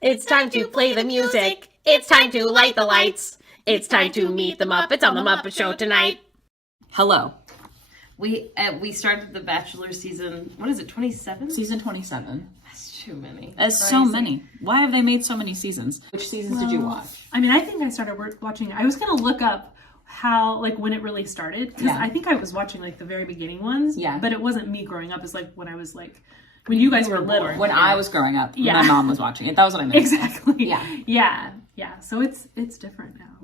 It's time to play the music. It's time to light the lights. It's time to meet the Muppets on the Muppet Show tonight. Hello. We started the Bachelor season, what is it, 27? Season 27. That's too many. That's so many. Why have they made so many seasons? Which seasons did you watch? I mean, I think I started watching, I was going to look up how, like, when it really started, because I think I was watching, like, the very beginning ones, but it wasn't me growing up. It's like when I was, like, when you guys were little. When I was growing up, my mom was watching it. That was what I meant. Exactly. Yeah. So it's different now.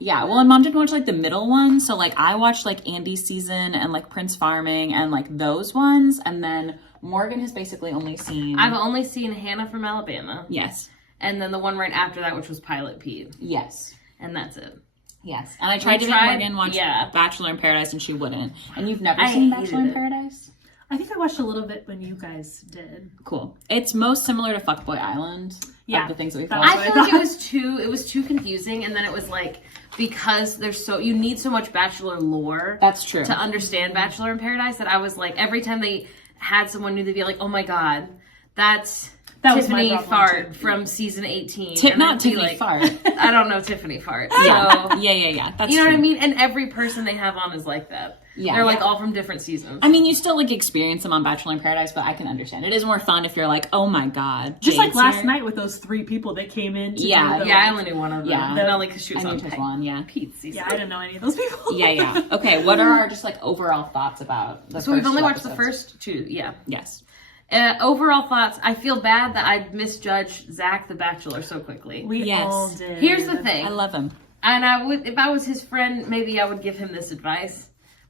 Yeah. Well, and mom didn't watch, like, the middle ones. So, like, I watched, like, Andy's season and, like, Prince Farming and, like, those ones. And then Morgan has basically only seen... I've only seen Hannah from Alabama. Yes. And then the one right after that, which was Pilot Pete. Yes. And that's it. Yes. And I tried to make Morgan watch Bachelor in Paradise, and she wouldn't. And you've never seen Bachelor in Paradise? I think I watched a little bit when you guys did. Cool. It's most similar to Fuckboy Island. Yeah. Of the things that we've I feel like it was too confusing, and then it was like, because you need so much Bachelor lore. That's true. To understand Bachelor in Paradise, that I was like, every time they had someone new, they'd be like, oh my god, that's Tiffany Fart from season 18. Not Tiffany Fart. I don't know Tiffany Fart. Yeah. So, yeah. That's you know true. what I mean? And every person they have on is like that. Yeah. They're like all from different seasons. I mean, you still like experience them on Bachelor in Paradise, but I can understand. It is more fun if you're like, oh my god. Just like last night with those 3 people that came in. I only knew one of them. Yeah. And only because she was on Tajuan, Pete's season. Yeah, I didn't know any of those people. Yeah. Okay, what are our just like overall thoughts about the So we've only watched episodes? the first 2, Yes. Overall thoughts, I feel bad that I misjudged Zach the Bachelor so quickly. We all did. Here's the thing. I love him. And I would, if I was his friend, maybe I would give him this advice.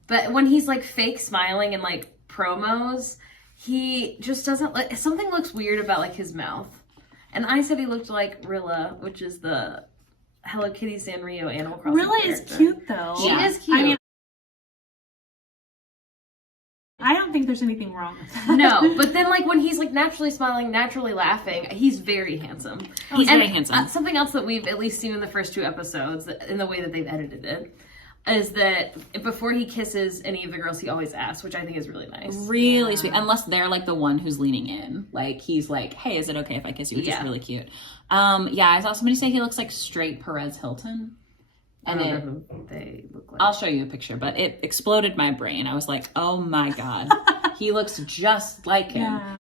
But when he's like fake smiling in like promos, he just doesn't, like, something looks weird about like his mouth. And I said he looked like Rilla, which is the Hello Kitty Sanrio Animal Crossing Rilla character. is cute though. She is cute. I mean, I don't think there's anything wrong with that. No, but then like when he's like naturally smiling, naturally laughing, he's very handsome. He's very handsome. Something else that we've at least seen in the first 2 episodes, in the way that they've edited it, is that before he kisses any of the girls, he always asks, which I think is really nice. Really sweet. Unless they're like the one who's leaning in. Like he's like, hey, is it okay if I kiss you? Which is really cute. I saw somebody say he looks like straight Perez Hilton. And I don't know who they look like. I'll show you a picture, but it exploded my brain. I was like, oh my god. He looks just like him. Yeah.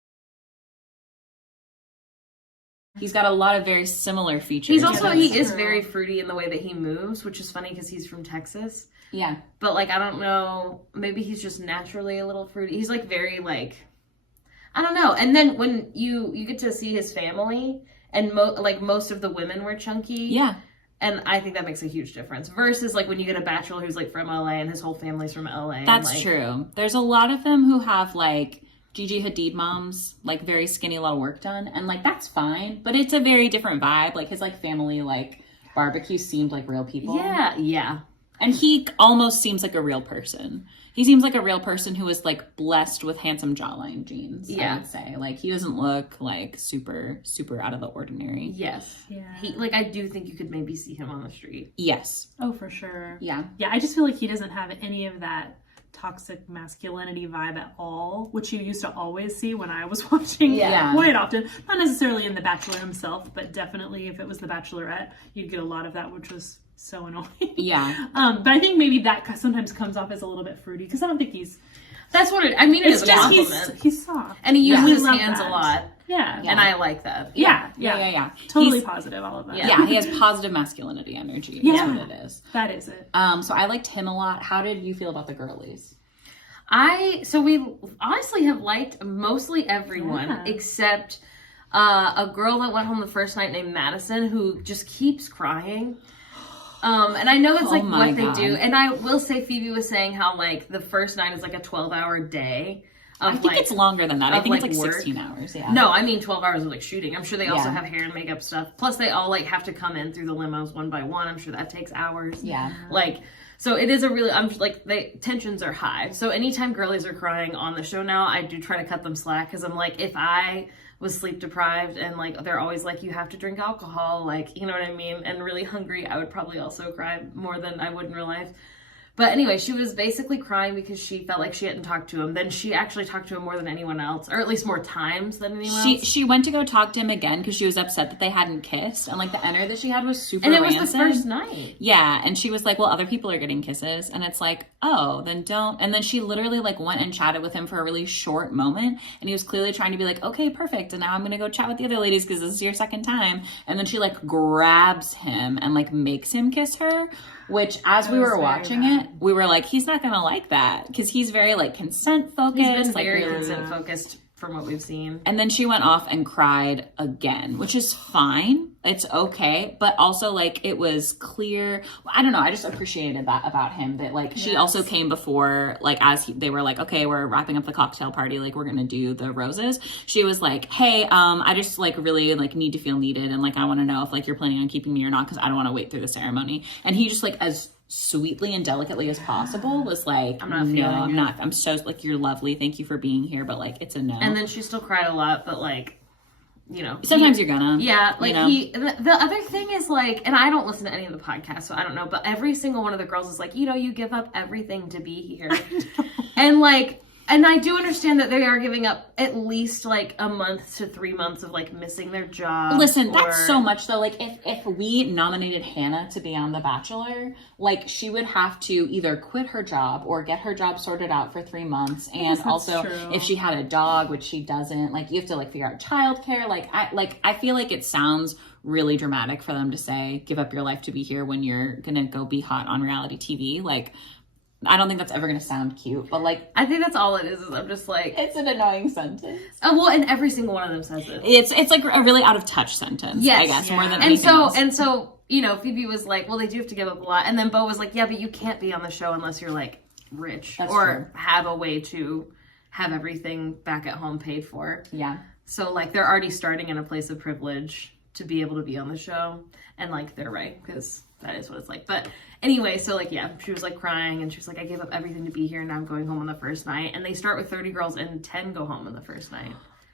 He's got a lot of very similar features. He's also, he is very fruity in the way that he moves, which is funny because he's from Texas. Yeah. But like, I don't know, maybe he's just naturally a little fruity. He's like very like, I don't know. And then when you get to see his family, and most of the women were chunky. Yeah. And I think that makes a huge difference. Versus like when you get a bachelor who's like from LA and his whole family's from LA. That's true. There's a lot of them who have like Gigi Hadid moms, like very skinny, a lot of work done. And like, that's fine. But it's a very different vibe. Like his like family, like barbecue seemed like real people. Yeah. And he almost seems like a real person. He seems like a real person who is like blessed with handsome jawline genes, I would say. Like he doesn't look like super, super out of the ordinary. Yes. Yeah. I do think you could maybe see him on the street. Yes. Oh, for sure. Yeah. Yeah, I just feel like he doesn't have any of that toxic masculinity vibe at all, which you used to always see when I was watching quite often. Not necessarily in The Bachelor himself, but definitely if it was The Bachelorette, you'd get a lot of that, which was so annoying. Yeah. But I think maybe that sometimes comes off as a little bit fruity, because I don't think he's... That's what it is a just compliment. he's soft. And he uses his love hands that. a lot. Yeah. And I like that. Yeah. Totally He's positive, all of that. Yeah, he has positive masculinity energy. Yeah. That's what it is. That is it. So I liked him a lot. How did you feel about the girlies? We honestly have liked mostly everyone except a girl that went home the first night named Madison, who just keeps crying. And I know that's like what they do. And I will say, Phoebe was saying how like the first night is like a 12-hour day. I think it's longer than that. I think it's like work. 16 hours. Yeah. No, I mean 12 hours of like shooting. I'm sure they also have hair and makeup stuff. Plus they all like have to come in through the limos one by one. I'm sure that takes hours. Yeah. So it is a really, I'm just like, tensions are high. So anytime girlies are crying on the show now, I do try to cut them slack, because I'm like, if I was sleep deprived and like they're always like, you have to drink alcohol, like, you know what I mean, and really hungry, I would probably also cry more than I would in real life. But anyway, she was basically crying because she felt like she hadn't talked to him. Then she actually talked to him more than anyone else, or at least more times than anyone else. She went to go talk to him again because she was upset that they hadn't kissed, and like the energy that she had was super. And it rancid. was the first night. Yeah, and she was like, "Well, other people are getting kisses," and it's like, "Oh, then don't." And then she literally like went and chatted with him for a really short moment, and he was clearly trying to be like, "Okay, perfect," and now I'm gonna go chat with the other ladies because this is your second time. And then she like grabs him and like makes him kiss her. Which, as we were watching it, we were like, he's not gonna like that because he's very like consent focused. He's been very really consent focused from what we've seen. And then she went off and cried again, which is fine. It's okay, but also like it was clear. I don't know. I just appreciated that about him. That like she also came before, like as they were like, okay, we're wrapping up the cocktail party, like we're gonna do the roses. She was like, hey, I just like really like need to feel needed, and like I want to know if like you're planning on keeping me or not because I don't want to wait through the ceremony. And he just like as sweetly and delicately as possible was like, I'm not feeling I'm it. not. I'm so like you're lovely. Thank you for being here, but like it's a no. And then she still cried a lot, but like, you know, sometimes you're gonna. Yeah, like you know? the other thing is like, and I don't listen to any of the podcasts, so I don't know, but every single one of the girls is like, you know, you give up everything to be here. And like, and I do understand that they are giving up at least like a month to 3 months of like missing their job. Listen, that's so much though. Like if we nominated Hannah to be on The Bachelor, like she would have to either quit her job or get her job sorted out for 3 months. And also if she had a dog, which she doesn't, like you have to like figure out childcare. I feel like it sounds really dramatic for them to say, give up your life to be here when you're gonna go be hot on reality TV. Like, I don't think that's ever going to sound cute, but like... I think that's all it is I'm just like... It's an annoying sentence. Oh, well, and every single one of them says it. It's like a really out of touch sentence, I guess, more than anything else. And so, you know, Phoebe was like, well, they do have to give up a lot. And then Bo was like, yeah, but you can't be on the show unless you're like rich. That's or true. have a way to have everything back at home paid for. Yeah. So like they're already starting in a place of privilege to be able to be on the show. And like they're right, because that is what it's like. But anyway, so like, yeah, she was like crying and she was like, I gave up everything to be here and now I'm going home on the first night. And they start with 30 girls and 10 go home on the first night.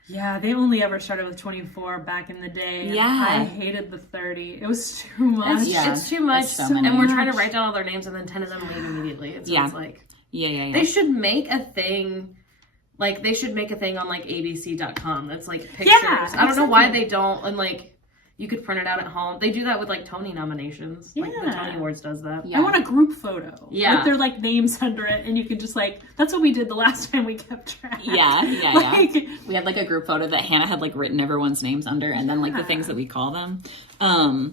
Yeah, they only ever started with 24 back in the day. And Yeah. I hated the 30. It was too much. It's too much. It's so many. And we're trying to write down all their names and then 10 of them leave immediately. It's like... Yeah. They should make a thing... Like, they should make a thing on, like, abc.com that's, like, pictures. Yeah, I don't know why they don't, and, like, you could print it out at home. They do that with, like, Tony nominations. Like, the Tony Awards does that. I want a group photo. Yeah. With their, like, names under it, and you can just, like... That's what we did the last time we kept track. Yeah. We had, like, a group photo that Hannah had, like, written everyone's names under, and then, like, the things that we call them.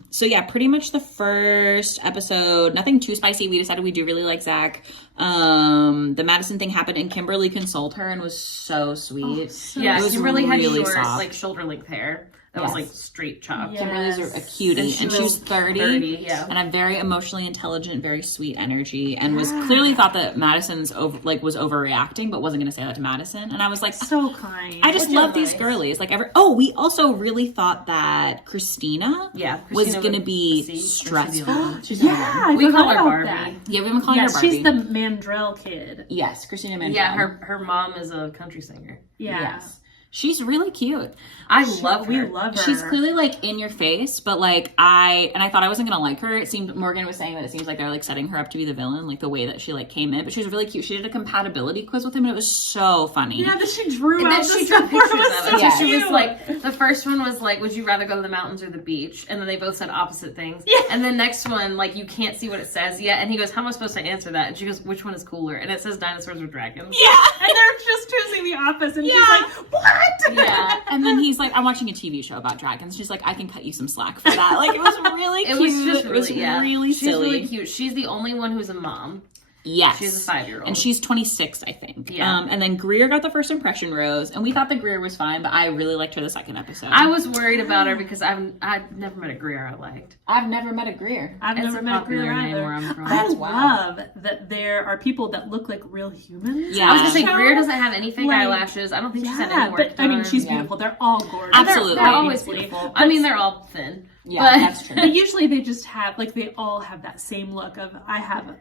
So, yeah, pretty much the first episode, nothing too spicy. We decided we do really like Zach. The Madison thing happened, and Kimberly consoled her and was so sweet. Yeah, it was she really had short, soft. like, shoulder-length hair. That was, like, straight chopped. Yeah. Kimberly's a cutie, and she was 30, and a very emotionally intelligent, very sweet energy, and was clearly thought that Madison's was overreacting, but wasn't going to say that to Madison. And I was like, so kind. I just love these girlies. Like we also really thought that Christina was going to be stressful. Yeah, we call her about Barbie. that. Yeah, we've been calling her Barbie. She's the Mandrell kid. Yes, Christina Mandrell. Yeah, her mom is a country singer. Yeah. Yes. She's really cute. I love her. We love her. She's clearly like in your face, but like I thought I wasn't gonna like her. It seemed Morgan was saying that it seems like they're like setting her up to be the villain, like the way that she like came in. But she was really cute. She did a compatibility quiz with him, and it was so funny. Yeah, that she drew And out then the she drew stuff. pictures It was of so it. So she cute. was like, the first one was like, would you rather go to the mountains or the beach? And then they both said opposite things. Yeah. And the next one, like, you can't see what it says yet. And he goes, how am I supposed to answer that? And she goes, which one is cooler? And it says dinosaurs or dragons. Yeah, and they're just choosing the opposite. And she's like, what? Yeah, and then he's like, I'm watching a TV show about dragons. She's like, I can cut you some slack for that. Like, it was really cute. It was just It was really She's silly. really cute. She's the only one who's a mom. Yes. She's a 5-year-old. And she's 26, I think. Yeah. And then Greer got the first impression rose, and we thought that Greer was fine, but I really liked her the second episode. I was worried about her because I've never met a Greer I liked. I've never met a Greer. I've It's never a met a popular Greer name either. where I'm from. I That's love that there are people that look like real humans. Yeah. I was gonna say So, Greer doesn't have any fake like, eyelashes. I don't think she's had Yeah, any work but I mean, done. she's beautiful. They're all gorgeous. Absolutely. They're always Obviously. beautiful. I mean, they're all thin. Yeah, but- that's true. But usually they just have, like, they all have that same look of, I have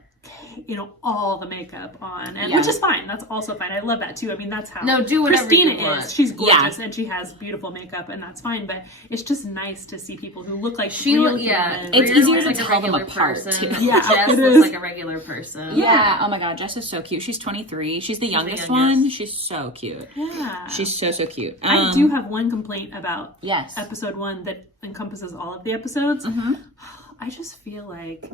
all the makeup on, and which is fine. That's also fine. I love that too. I mean, that's how do whatever Christina you want. is. She's gorgeous and she has beautiful makeup, and that's fine. But it's just nice to see people who look like real humans. It's easier to like tell them apart. Jess it looks is. like a regular person. Yeah. Oh my God, Jess is so cute. She's 23. She's the youngest one. She's so cute. Yeah. She's so cute. I do have one complaint about Yes. episode 1 that encompasses all of the episodes. I just feel like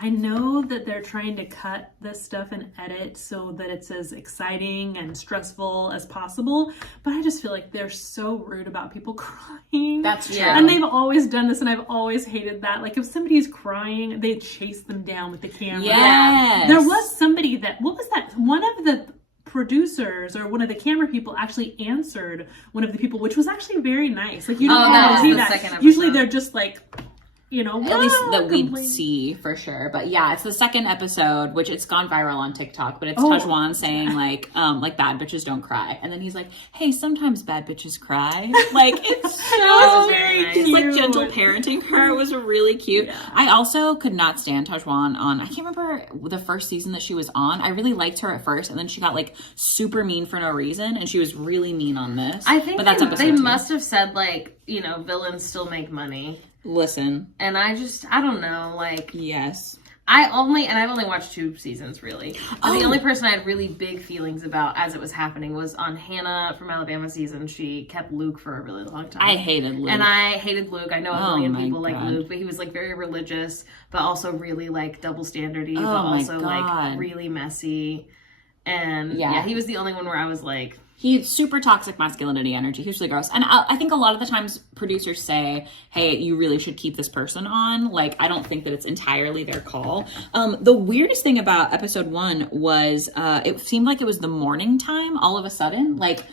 I know that they're trying to cut this stuff and edit so that it's as exciting and stressful as possible, but I just feel like they're so rude about people crying. That's true. And they've always done this, and I've always hated that. Like, if somebody's crying, they chase them down with the camera. Yes. There was somebody what was that? One of the producers or one of the camera people actually answered one of the people, which was actually very nice. Like, you don't always see that. Usually they're just like, at least that we'd see for sure. But yeah, it's the second episode, which it's gone viral on TikTok, but it's Tajuan saying like bad bitches don't cry. And then he's like, hey, sometimes bad bitches cry. Like, it's so very nice. He's like gentle parenting her. It was really cute. Yeah. I also could not stand Tajuan on, I can't remember the first season that she was on. I really liked her at first, and then she got like super mean for no reason, and she was really mean on this. I think they 2. must have said like, villains still make money. Listen. And I don't know, like... Yes. I've only watched 2 seasons, really. And the only person I had really big feelings about as it was happening was on Hannah from Alabama season. She kept Luke for a really long time. I hated Luke. And I hated Luke. I know a million people like Luke, but he was like very religious, but also really like double standardy, but also like really messy. And he was the only one where I was like... He's super toxic masculinity energy. He's really gross. And I think a lot of the times producers say, hey, you really should keep this person on. Like, I don't think that it's entirely their call. The weirdest thing about episode 1 was it seemed like it was the morning time all of a sudden. Like,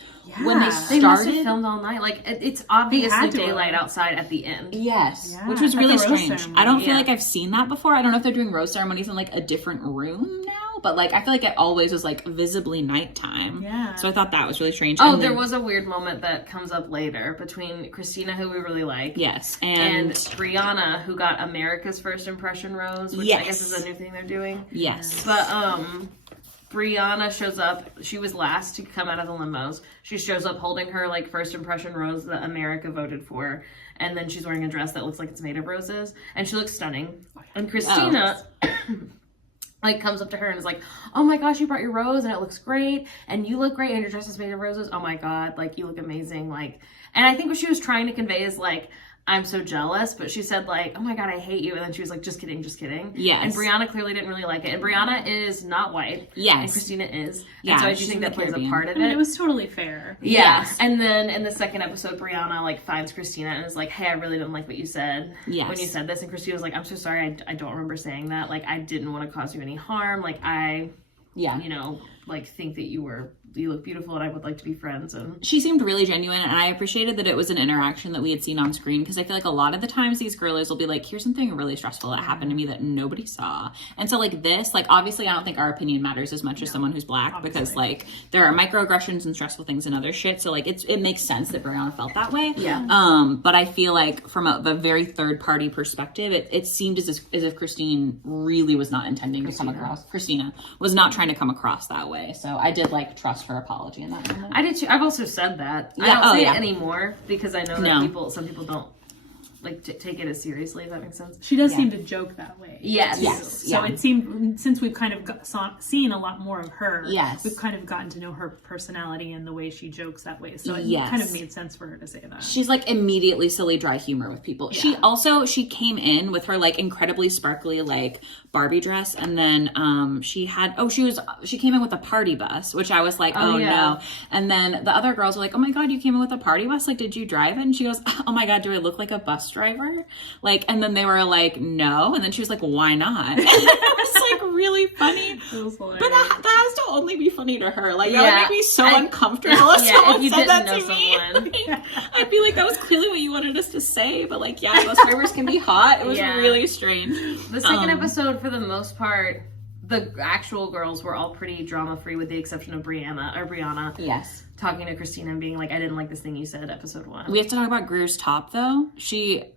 when they started. They must have filmed all night. Like, it's obviously daylight outside at the end. Yes. Yeah, which was really strange. ceremony. I don't feel like I've seen that before. I don't know if they're doing rose ceremonies in like a different room now. But like, I feel like it always was like visibly nighttime. Yeah. So I thought that was really strange. Oh, there was a weird moment that comes up later between Christina, who we really like. Yes. And Brianna, who got America's First Impression Rose, which I guess is a new thing they're doing. Yes. But Brianna shows up. She was last to come out of the limos. She shows up holding her like first impression rose that America voted for. And then she's wearing a dress that looks like it's made of roses. And she looks stunning. And Christina... like comes up to her and is like, oh my gosh, you brought your rose and it looks great and you look great and your dress is made of roses. Oh my God, like you look amazing. Like, and I think what she was trying to convey is like, I'm so jealous, but she said like, oh my God, I hate you. And then she was like, just kidding, just kidding. Yes. And Brianna clearly didn't really like it. And Brianna is not white. Yes. And Christina is. Yeah, and so I do think that plays a part of it. It was totally fair. Yeah. Yes. And then in the second episode, Brianna like finds Christina and is like, hey, I really didn't like what you said when you said this. And Christina was like, I'm so sorry. I don't remember saying that. Like, I didn't want to cause you any harm. Like, like think that you look beautiful and I would like to be friends. And she seemed really genuine, and I appreciated that it was an interaction that we had seen on screen, because I feel like a lot of the times these girlies will be like, here's something really stressful that happened to me that nobody saw. And so like this, like obviously I don't think our opinion matters as much as someone who's black, because like there are microaggressions and stressful things and other shit, so like it makes sense that Brianna felt that way. But I feel like from a very third party perspective, it seemed as if Christina really was not intending to come across, Christina was not trying to come across that way. So I did like trust her apology in that moment. I did too. I've also said that. I don't say it anymore because I know that some people don't like take it as seriously, if that makes sense. She does seem to joke that way. Yes. So it seemed, since we've kind of seen a lot more of her, we've kind of gotten to know her personality and the way she jokes that way. So it kind of made sense for her to say that. She's like immediately silly dry humor with people. Yeah. She came in with her like incredibly sparkly like Barbie dress, and then she came in with a party bus, which I was like, no. And then the other girls were like, oh my God, you came in with a party bus? Like, did you drive it? And she goes, oh my God, do I look like a bus driver? Like, and then they were like, no. And then she was like, why not? And it was like really funny. But that has to only be funny to her. Like, that would make me so uncomfortable if someone said that to me. Like, I'd be like, that was clearly what you wanted us to say, but like, bus drivers can be hot. It was really strange. The second episode, for the most part, the actual girls were all pretty drama free with the exception of Brianna. Yes. Talking to Christina and being like, I didn't like this thing you said episode 1. We have to talk about Greer's top though.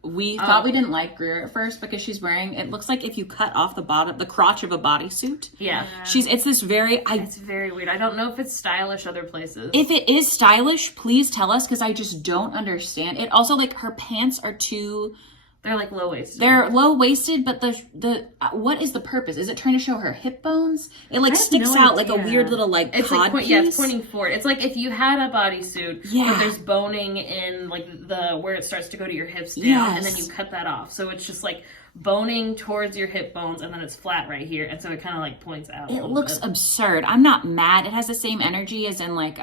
We thought we didn't like Greer at first because she's wearing, it looks like if you cut off the crotch of a bodysuit. Yeah. It's this very, it's very weird. I don't know if it's stylish other places. If it is stylish, please tell us because I just don't understand. It also, like, her pants are too... They're like low-waisted. They're low-waisted, but the what is the purpose? Is it trying to show her hip bones? It like sticks out like a weird little like it's cod like piece. Yeah, it's pointing forward. It's like if you had a bodysuit, but there's boning in like the where it starts to go to your hips down, and then you cut that off. So it's just like boning towards your hip bones, and then it's flat right here, and so it kind of like points out. It looks absurd. I'm not mad. It has the same energy as in like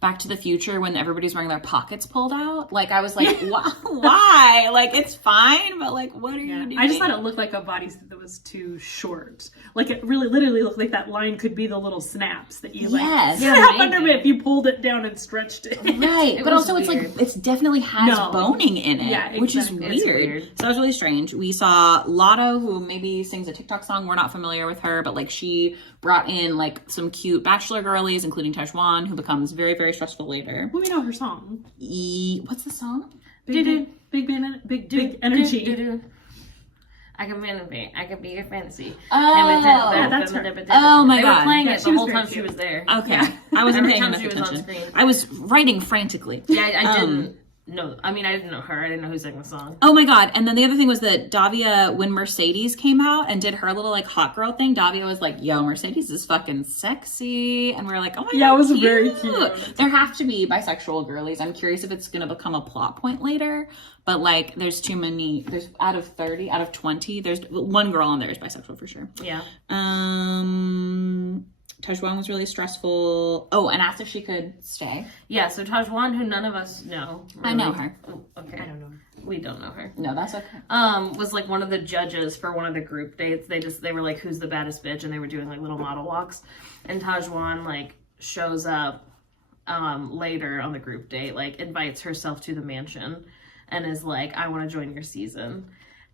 Back to the Future when everybody's wearing their pockets pulled out. Like I was like, why? Like it's fine, but like what are you doing? I just thought it looked like a bodysuit that was too short. Like it really literally looked like that line could be the little snaps that you like snap under it if you pulled it down and stretched it. Right. But also weird. It's like it's definitely has boning in it, exactly. which is weird. So that was really strange. We saw Lotto, who maybe sings a TikTok song. We're not familiar with her, but like she brought in like some cute Bachelor girlies, including Tajuan, who becomes very, very stressful later. Well, we know her song. What's the song? Big energy. I can be your fantasy. Oh, that's her. Oh my God. They were playing it the whole time she was there. Okay. I wasn't paying enough attention. I was writing frantically. Yeah, I didn't. No, I mean, I didn't know her. I didn't know who sang the song. Oh my God. And then the other thing was that Davia, when Mercedes came out and did her little like hot girl thing, Davia was like, yo, Mercedes is fucking sexy. And we were like, oh my God. Yeah, it was very cute. There have to be bisexual girlies. I'm curious if it's going to become a plot point later. But like, there's too many. There's out of 20, there's one girl on there is bisexual for sure. Yeah. Tajuan was really stressful. Oh, and asked if she could stay. Yeah, so Tajuan, who none of us know. Really. I know her. Oh, okay. I don't know her. We don't know her. No, that's okay. Was like one of the judges for one of the group dates. They were like, who's the baddest bitch? And they were doing like little model walks. And Tajuan like shows up later on the group date, like invites herself to the mansion and is like, I want to join your season.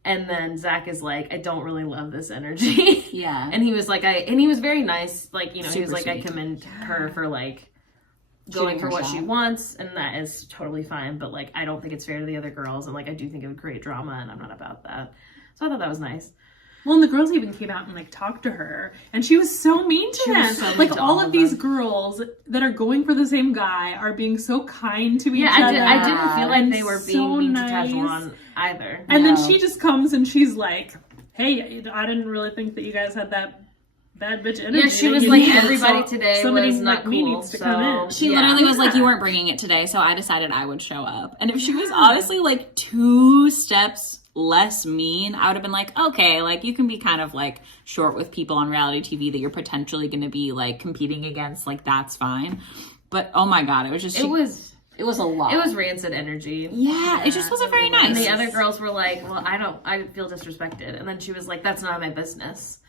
And then Zach is like, I don't really love this energy. Yeah. And he was like, he was very nice. Like, you know, Super he was like, sweet. I commend her for like going for what she wants. And that is totally fine. But like, I don't think it's fair to the other girls. And like, I do think it would create drama and I'm not about that. So I thought that was nice. Well, and the girls even came out and like talked to her, and she was so mean to them. So like all of these girls that are going for the same guy are being so kind to each other. I didn't feel like they were being so mean nice. to Tajuan either. And then she just comes and she's like, "Hey, I didn't really think that you guys had that bad bitch energy." Yeah, she that was you like, needed, everybody so today somebody was not like me cool, needs to come in. She literally was like, you weren't bringing it today, so I decided I would show up. And if she was honestly like 2 steps less mean, I would have been like, okay, like you can be kind of like short with people on reality TV that you're potentially going to be like competing against, like that's fine. But oh my God, it was just it was a lot. It was rancid energy. Yeah, it just wasn't very nice. And the other girls were like, well, I feel disrespected. And then she was like, that's none of my business.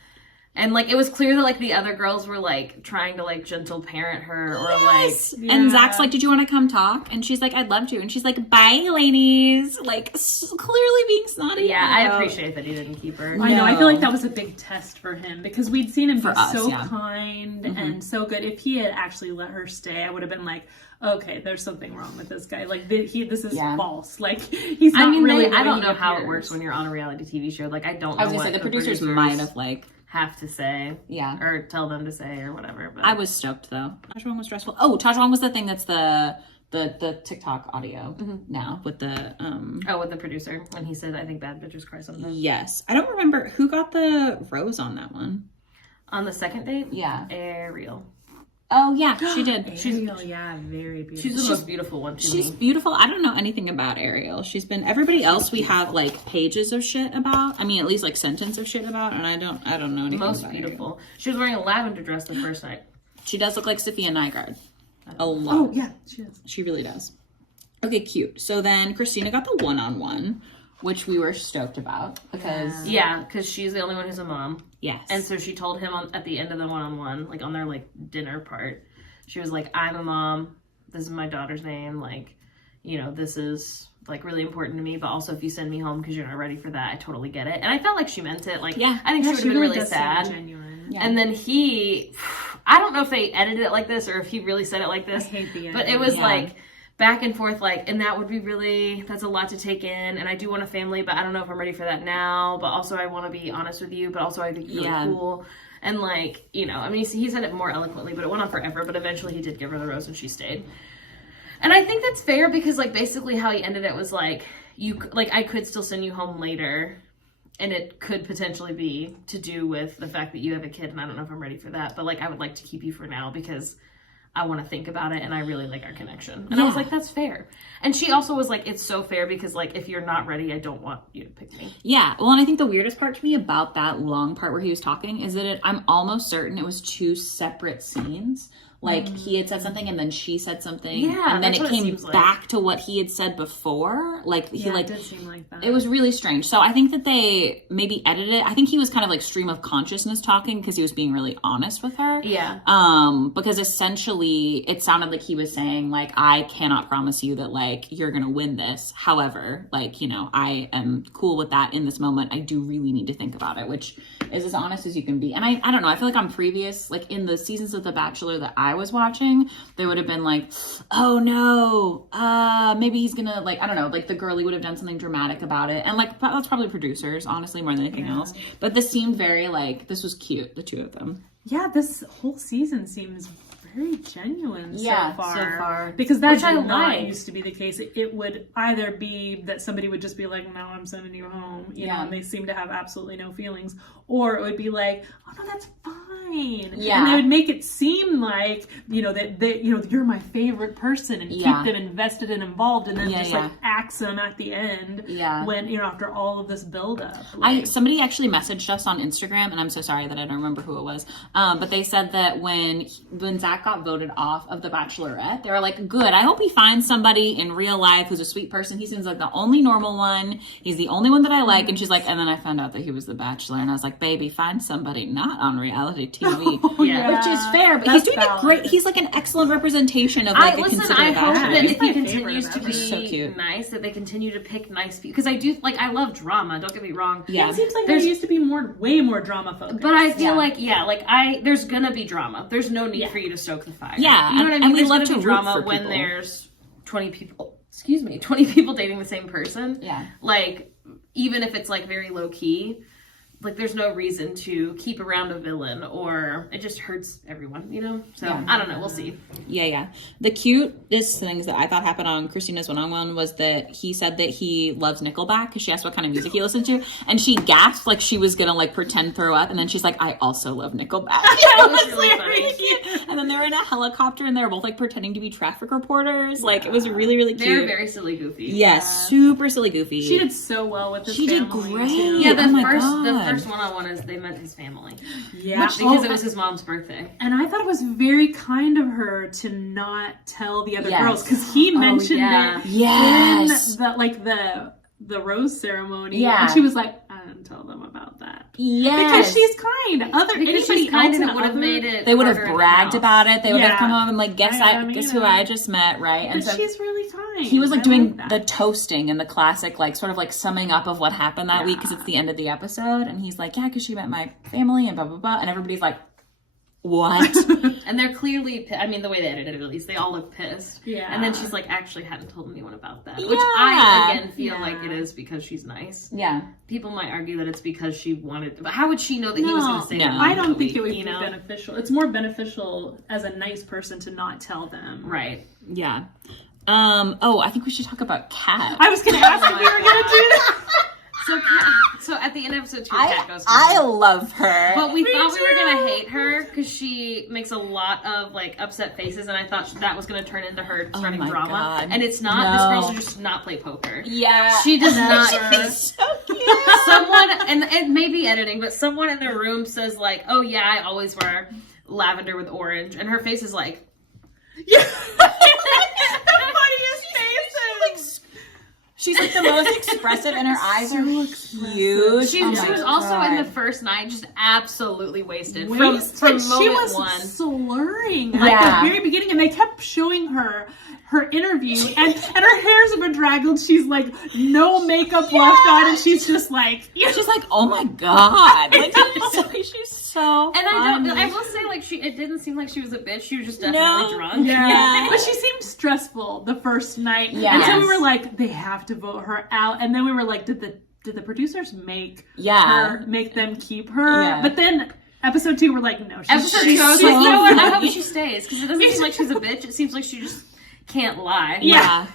And like, it was clear that like the other girls were like trying to like gentle parent her or like. And Zach's like, did you want to come talk? And she's like, I'd love to. And she's like, bye ladies. Like clearly being snotty. Yeah, I appreciate that he didn't keep her. I know. I feel like that was a big test for him because we'd seen him be so yeah. kind and so good. If he had actually let her stay, I would have been like, okay, there's something wrong with this guy. Like this is false. Like he's not really. I don't know how it works when you're on a reality TV show. Like I don't know. I was gonna say the producers might have like have to say, or tell them to say, or whatever. But I was stoked though. Tajuan was stressful. Oh, Tajuan was the thing that's the TikTok audio now with the with the producer when he said, I think bad bitches cry sometimes. Yes, I don't remember who got the rose on that one. On the second date, Ariel. Oh yeah, she did. Ariel, very beautiful. She's the most beautiful one to me. She's beautiful. I don't know anything about Ariel. She's been everybody else we have like pages of shit about. I mean, at least like sentence of shit about, and I don't know anything most about beautiful. Ariel. She was wearing a lavender dress the first night. She does look like Sophia Nygaard. A lot. Oh yeah, she does. She really does. Okay, cute. So then Christina got the one-on-one, which we were stoked about because because she's the only one who's a mom. Yes. And so she told him at the end of the one-on-one, like on their like dinner part, she was like, I'm a mom. This is my daughter's name. Like, you know, this is like really important to me. But also if you send me home because you're not ready for that, I totally get it. And I felt like she meant it. Like, I think she would have been really sad. And then I don't know if they edited it like this or if he really said it like this. I hate the but it was like back and forth, like, and that would be that's a lot to take in, and I do want a family, but I don't know if I'm ready for that now, but also I want to be honest with you, but also I think you're really cool. And like, you know, I mean, he said it more eloquently, but it went on forever, but eventually he did give her the rose and she stayed. And I think that's fair because like basically how he ended it was like, I could still send you home later, and it could potentially be to do with the fact that you have a kid, and I don't know if I'm ready for that, but like I would like to keep you for now because I want to think about it and I really like our connection. And I was like, that's fair. And she also was like, it's so fair because like if you're not ready, I don't want you to pick me. Yeah. Well, and I think the weirdest part to me about that long part where he was talking is that I'm almost certain it was 2 separate scenes. Like he had said something and then she said something, and then it came back to what he had said before. Like he it did seem like that. It was really strange. So I think that they maybe edited it. I think he was kind of like stream of consciousness talking because he was being really honest with her. Yeah. Because essentially it sounded like he was saying like, I cannot promise you that like you're gonna win this. However, like, you know, I am cool with that in this moment. I do really need to think about it, which is as honest as you can be. And I don't know. I feel like on previous, like in the seasons of The Bachelor that I was watching, they would have been like, oh no, maybe he's gonna like, I don't know, like the girlie would have done something dramatic about it. And like, that's probably producers, honestly, more than anything else. But this seemed very like, this was cute, the 2 of them. Yeah, this whole season seems very genuine so far. Because Which that I did not like. used to be the case. It would either be that somebody would just be like, no, I'm sending you home, you know, and they seem to have absolutely no feelings. Or it would be like, oh no, that's fine. Yeah. And they would make it seem like, you know, that you know, you're my favorite person and keep them invested and involved, and then just like axe them at the end when, you know, after all of this buildup. Like, somebody actually messaged us on Instagram, and I'm so sorry that I don't remember who it was, but they said that when Zach got voted off of The Bachelorette, they were like, good, I hope he finds somebody in real life who's a sweet person. He seems like the only normal one. He's the only one that I like. And she's like, and then I found out that he was The Bachelor, and I was like, baby, find somebody not on reality TV. Which is fair, but he's doing a great, he's like an excellent representation of like a considerate I hope bachelor. that He's if he my continues to favorite be so cute. nice, that they continue to pick nice people. Because I do, like, I love drama, don't get me wrong. it seems like there used to be way more drama focused. But I feel like, there's gonna be drama. There's no need for you to stoke the fire. Yeah, you know what I mean? and we There's love gonna to be root drama for when people. there's 20 people dating the same person. Yeah. Like, even if it's like very low key, like there's no reason to keep around a villain, or it just hurts everyone, you know? So I don't know, we'll see. Yeah. The cutest things that I thought happened on Christina's one-on-one was that he said that he loves Nickelback because she asked what kind of music he listened to, and she gasped like she was gonna like pretend throw up, and then she's like, I also love Nickelback. It was really funny. Cute. And then they were in a helicopter and they were both like pretending to be traffic reporters. Like it was really, really cute. They're very silly goofy. Yes, super silly goofy. she did so well with this. She did family, great. too. Yeah, Oh my the God. first one-on-one is they met his family. Yeah, Because it was his mom's birthday. And I thought it was very kind of her to not tell the other girls, because he mentioned it in the rose ceremony. Yeah. And she was like, I didn't tell them about that. Yes. Because she's kind. It would have made it. They would have harder in the bragged house. about it. They would have Yeah. come home and like, guess who know. I just met, right? But she's really kind. He was like I doing like the that. toasting and the classic, like sort of like summing up of what happened that week because it's the end of the episode. And he's like, yeah, because she met my family and blah, blah, blah. And everybody's like, what? And they're clearly, I mean, the way they edited it, at least, they all look pissed. Yeah. And then she's like, actually hadn't told anyone about that. Which Yeah. I, again, feel Yeah. like it is because she's nice. Yeah. People might argue that it's because she wanted, but how would she know that he was going to say that? I don't think it would you be know? beneficial. It's more beneficial as a nice person to not tell them. Right. Yeah. I think we should talk about Kat. I was going to ask if we were going to do that. So at the end of episode 2, Kat goes I love her. but we thought we were going to hate her because she makes a lot of like upset faces, and I thought that was going to turn into her starting my drama. God. And it's not. No. This girl should just not play poker. Yeah. She does not. She's so cute. Someone, and it may be editing, but someone in their room says like, oh yeah, I always wear lavender with orange, and her face is like, Yeah. The funniest faces. She's like the most expressive, and her eyes are huge. she Oh was my also God. in the first night just absolutely wasted. From She moment was one. slurring like Yeah. the very beginning, and they kept showing her her interview, and her hair's bedraggled. She's like, no makeup left on, and she's just like, she's like, oh my god, like, she's so. And I will say, like, it didn't seem like she was a bitch. She was just definitely drunk. Yeah. But she seemed stressful the first night. Yes. And so we were like, they have to vote her out. And then we were like, did the producers make them keep her? Yeah. But then episode 2, we're like, no, she's episode 2, I was like, you know what? I hope she stays, because it doesn't seem like she's a bitch. It seems like she just can't lie. Yeah.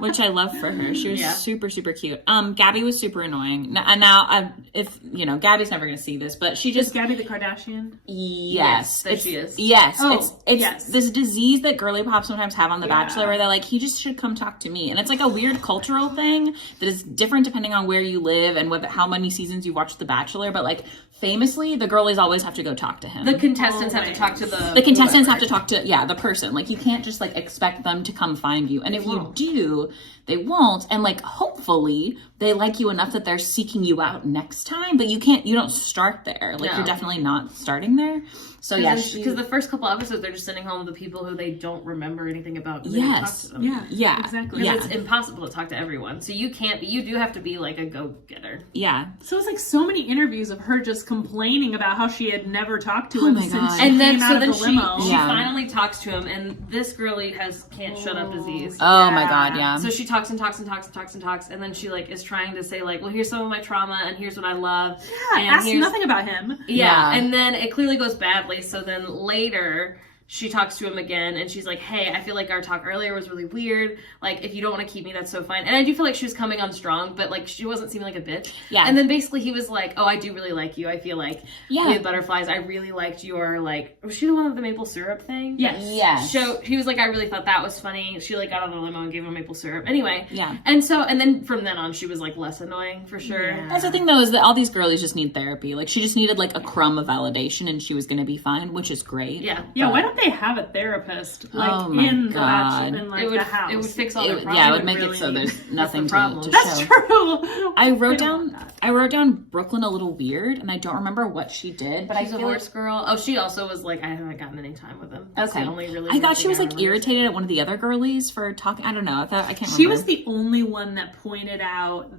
Which I love for her. She was super, super cute. Gabby was super annoying. And now, if, Gabby's never going to see this, but she just... Is Gabby the Kardashian? Yes. That she is. Yes. Oh, it's this disease that girly pop sometimes have on The Bachelor, where they're like, he just should come talk to me. And it's like a weird cultural thing that is different depending on where you live and how many seasons you watched The Bachelor. But, like, famously, the girlies always have to go talk to him. The contestants have to talk to the contestants have to talk to the person. Like, you can't just like expect them to come find you, and if you do, they won't. And like, hopefully they like you enough that they're seeking you out next time, but you don't start there. Like, you're definitely not starting there. So because the first couple episodes, they're just sending home the people who they don't remember anything about. Yes. Talk to them. Yeah, exactly. Because it's impossible to talk to everyone, so you do have to be like a go-getter. Yeah. So it's like so many interviews of her just complaining about how she had never talked to him since she and then came out of the limo. She finally talks to him, and this girlie can't shut up disease. Oh my god, yeah. So she talks and talks and talks and talks and talks, and then she like is trying to say like, well, here's some of my trauma, and here's what I love. Yeah, and ask nothing about him. Yeah, and then it clearly goes badly. So then later, she talks to him again, and she's like, hey, I feel like our talk earlier was really weird. Like, if you don't want to keep me, that's so fine. And I do feel like she was coming on strong, but like, she wasn't seeming like a bitch. Yeah. And then basically he was like, oh, I do really like you. I feel like with butterflies, I really liked your, like, was she the one with the maple syrup thing? Yes. So he was like, I really thought that was funny. She like got on the limo and gave him maple syrup. Anyway. Yeah. And then from then on, she was like less annoying for sure. Yeah. That's the thing though, is that all these girlies just need therapy. Like, she just needed like a crumb of validation, and she was going to be fine, which is great. Yeah. Yeah. Why don't they have a therapist like in the Bachelor, in like the house? It would fix all their problems. Yeah, it would make it so there's nothing to show. That's true. I wrote down Brooklyn a little weird, and I don't remember what she did, but she's a horse girl. Oh, she also was like, I haven't gotten any time with him. That's okay. the only really I thought she was like irritated at one of the other girlies for talking. I don't know. I can't remember. She was the only one that pointed out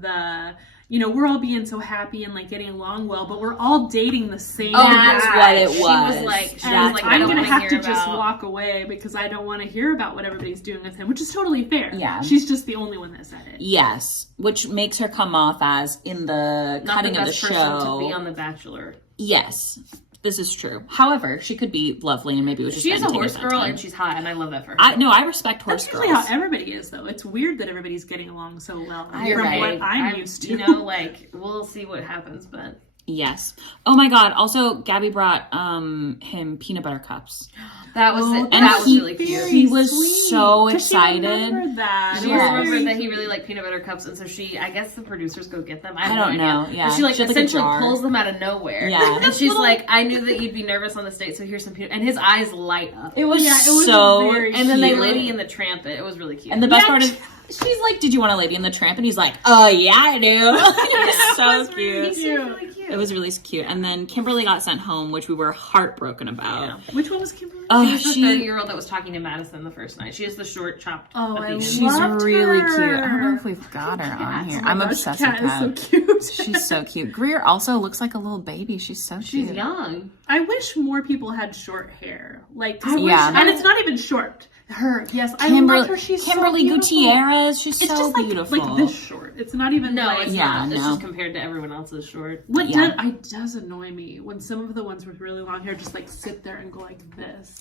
we're all being so happy and like getting along well, but we're all dating the same guy. That's what it was. She was like, I'm going to have to just walk away because I don't want to hear about what everybody's doing with him, which is totally fair. Yeah. She's just the only one that said it. Yes. Which makes her come off as, in the cutting of the show, person to be on The Bachelor. Yes. This is true. However, she could be lovely, and maybe it was just. She is a horse girl, and she's hot, and I love that for her. I respect horse girls. That's usually how everybody is, though. It's weird that everybody's getting along so well from what I'm used to. We'll see what happens, but. Yes. Oh my god. Also, Gabby brought him peanut butter cups. That was that was really cute. He was so excited. She remembered that. She remembered that he really liked peanut butter cups, and so I guess the producers go get them. I don't know. Yeah. But she essentially pulls them out of nowhere. Yeah. And she's like, I knew that you'd be nervous on this date, so here's some peanut. And his eyes light up. It was so very cute. And then they Lady and the Tramp it. It was really cute. And the best part is, she's like, did you want a Lady and the Tramp? And he's like, oh yeah, I do. It was so cute. Really cute. It was really cute. And then Kimberly got sent home, which we were heartbroken about. Yeah. Which one was Kimberly? Oh, she was the 30-year-old that was talking to Madison the first night. She has the short, chopped. Oh, I she's really cute. I don't know if we've got her on here. I'm obsessed with Kat. Is so cute. She's so cute. Greer also looks like a little baby. She's so cute. She's young. I wish more people had short hair. Like, yeah. And it's not even short. Her, yes, I like her. She's Kimberly so beautiful. Gutierrez. She's it's so just beautiful. Like this short. It's not even. It's not. It's just compared to everyone else's short. What does annoy me when some of the ones with really long hair just like sit there and go like this.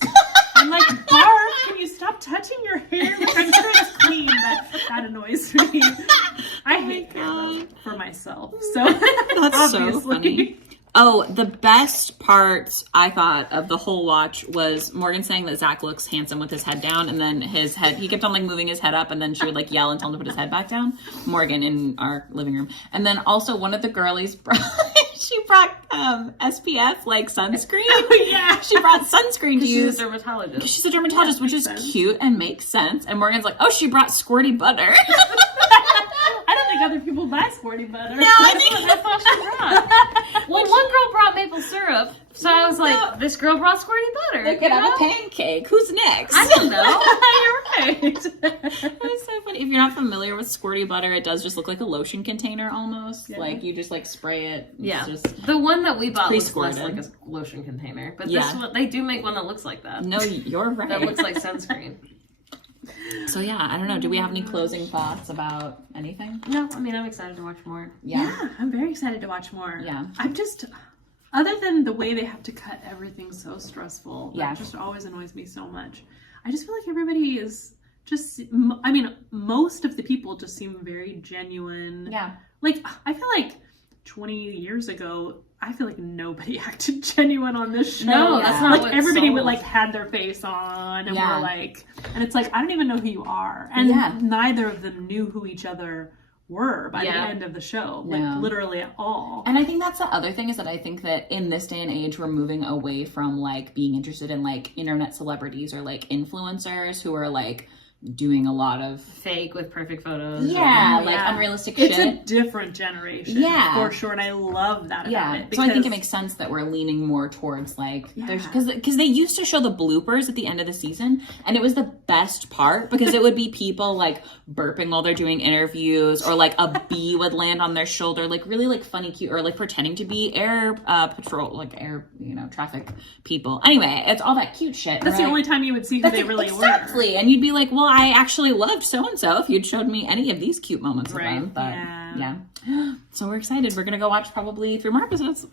I'm like, Barb, can you stop touching your hair? Like, I'm sure it's clean, but that annoys me. I hate hair though, for myself. So that's obviously. So funny. Oh, the best part, I thought, of the whole watch was Morgan saying that Zach looks handsome with his head down, and then his head, he kept on like moving his head up, and then she would like yell and tell him to put his head back down. Morgan in our living room. And then also one of the girlies brought SPF, like sunscreen. Oh, yeah. She brought sunscreen to use. She's a dermatologist. She's a dermatologist, which is cute and makes sense. And Morgan's like, oh, she brought squirty butter. I don't make other people buy squirty butter. No, I thought she brought. Well, one girl brought maple syrup, so I was like, this girl brought squirty butter. They could have a pancake. Who's next? I don't know. You're right. It's so funny. If you're not familiar with squirty butter, it does just look like a lotion container almost. Yeah. Like you just like spray it. Yeah. It's just The one that we bought looks less pre-squirted. like a lotion container, but Yeah. this one, they do make one that looks like that. no, you're right. That looks like sunscreen. So yeah, I don't know. Do we have any closing thoughts about anything? No, I mean, I'm excited to watch more. Yeah, I'm very excited to watch more. Yeah. I'm just, other than the way they have to cut everything so stressful, Yeah. that just always annoys me so much. I just feel like everybody is just, I mean, most of the people just seem very genuine. Yeah. Like, I feel like 20 years ago, I feel like nobody acted genuine on this show. No, that's not like what everybody sold. would like had their face on and Yeah. were like, and it's like I don't even know who you are, and Yeah. neither of them knew who each other were by the Yeah. end of the show, like No. literally at all. And I think that's the other thing is that I think that in this day and age, we're moving away from like being interested in like internet celebrities or like influencers who are like doing a lot of Fake with perfect photos. yeah, or- like Yeah. unrealistic It's shit. a different generation, Yeah. for sure, and I love that about it. So I think it makes sense that we're leaning more towards like Yeah. because they used to show the bloopers at the end of the season, and it was the best part because it would be people like burping while they're doing interviews, or like a bee would land on their shoulder, like really like funny, cute, or like pretending to be air patrol, like air traffic people. Anyway, it's all that cute shit. That's and the we're only time you would see who like, they really exactly. And you'd be like, well, I actually loved so and so if you'd showed me any of these cute moments Right. of them. But Yeah. yeah. So we're excited. We're gonna go watch probably 3 more episodes.